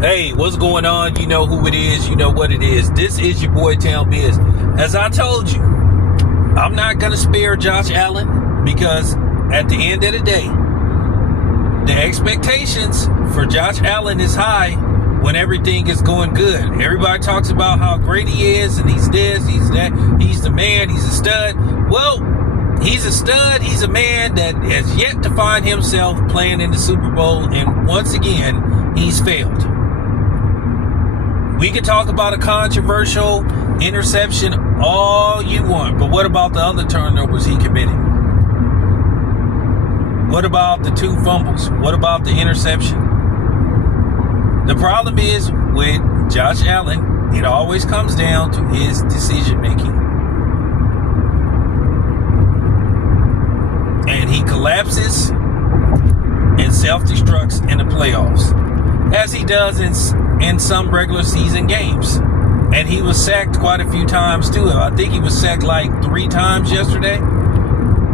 Hey, what's going on? You know who it is. You know what it is. This is your boy Town Biz. As I told you, I'm not going to spare Josh Allen because at the end of the day, the expectations for Josh Allen is high when everything is going good. Everybody talks about how great he is and he's this, he's that, he's the man, he's a stud. Well, he's a stud. He's a man that has yet to find himself playing in the Super Bowl. And once again, he's failed. We could talk about a controversial interception all you want, but what about the other turnovers he committed? What about the 2 fumbles? What about the interception? The problem is with Josh Allen, it always comes down to his decision making. And he collapses and self-destructs in the playoffs, as he does in some regular season games. And he was sacked quite a few times too. I think he was sacked like 3 times yesterday.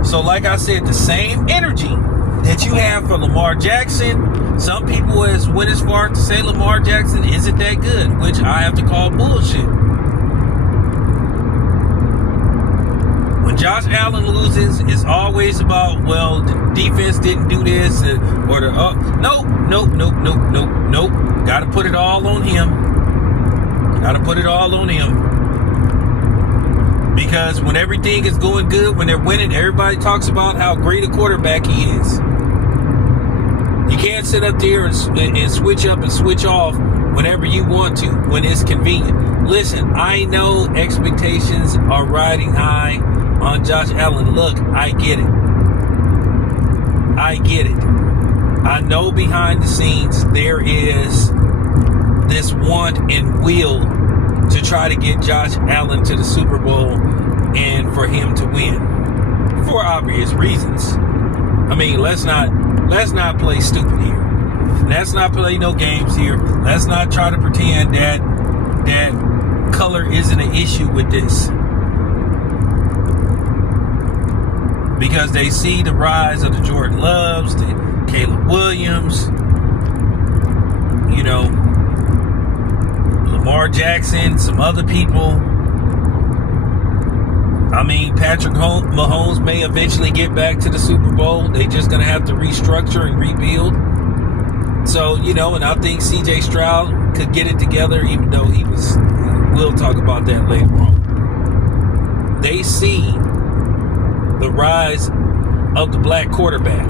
So like I said, the same energy that you have for Lamar Jackson, some people went as far to say Lamar Jackson isn't that good, which I have to call bullshit. When Josh Allen loses, it's always about, well, the defense didn't do this, or the nope. Got to put it all on him. Because when everything is going good, when they're winning, everybody talks about how great a quarterback he is. You can't sit up there and switch up and switch off whenever you want to, when it's convenient. Listen, I know expectations are riding high on Josh Allen. Look, I get it. I know behind the scenes there is this want and will to try to get Josh Allen to the Super Bowl and for him to win, for obvious reasons. I mean, let's not play stupid here. Let's not play no games here. Let's not try to pretend that color isn't an issue with this. Because they see the rise of the Jordan Loves, the Caleb Williams, Lamar Jackson, some other people. I mean, Patrick Mahomes may eventually get back to the Super Bowl. They're just going to have to restructure and rebuild. So, and I think C.J. Stroud could get it together, even though we'll talk about that later on. They see the rise of the black quarterback.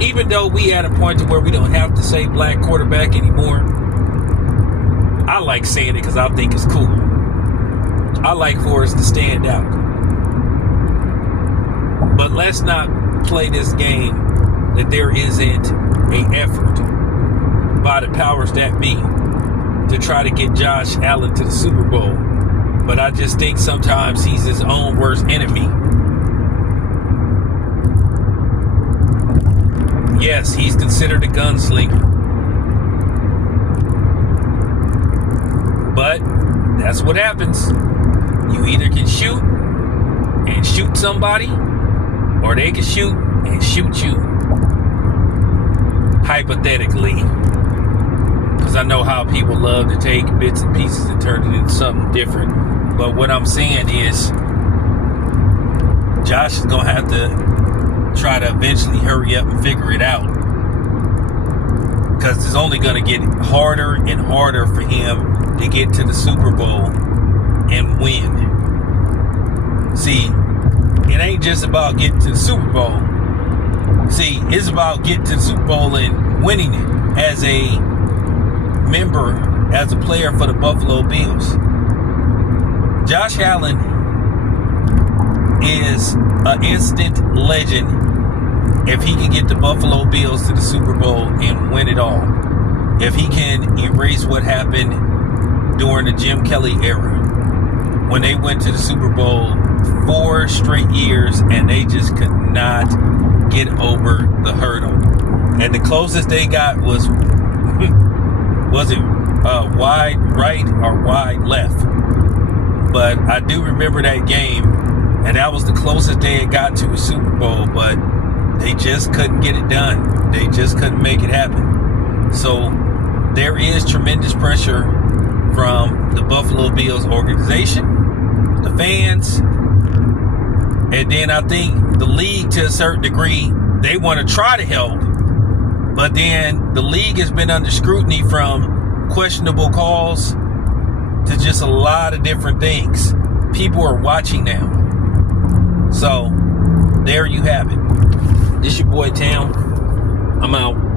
Even though we at a point to where we don't have to say black quarterback anymore, I like saying it because I think it's cool. I like for us to stand out. But let's not play this game that there isn't an effort by the powers that be to try to get Josh Allen to the Super Bowl. But I just think sometimes he's his own worst enemy. Yes, he's considered a gunslinger. But that's what happens. You either can shoot and shoot somebody, or they can shoot and shoot you. Hypothetically. Because I know how people love to take bits and pieces and turn it into something different. But what I'm saying is, Josh is going to have to try to eventually hurry up and figure it out, because it's only going to get harder and harder for him to get to the Super Bowl and win. See, it ain't just about getting to the Super Bowl. See, it's about getting to the Super Bowl and winning it as a member, as a player for the Buffalo Bills. Josh Allen is an instant legend if he can get the Buffalo Bills to the Super Bowl and win it all. If he can erase what happened during the Jim Kelly era, when they went to the Super Bowl 4 straight years and they just could not get over the hurdle. And the closest they got was it wide right or wide left? But I do remember that game, and that was the closest they had got to a Super Bowl, but they just couldn't get it done. They just couldn't make it happen. So there is tremendous pressure from the Buffalo Bills organization, the fans, and then I think the league, to a certain degree, they want to try to help. But then the league has been under scrutiny from questionable calls to just a lot of different things. People are watching now. So, there you have it. This your boy Tam. I'm out.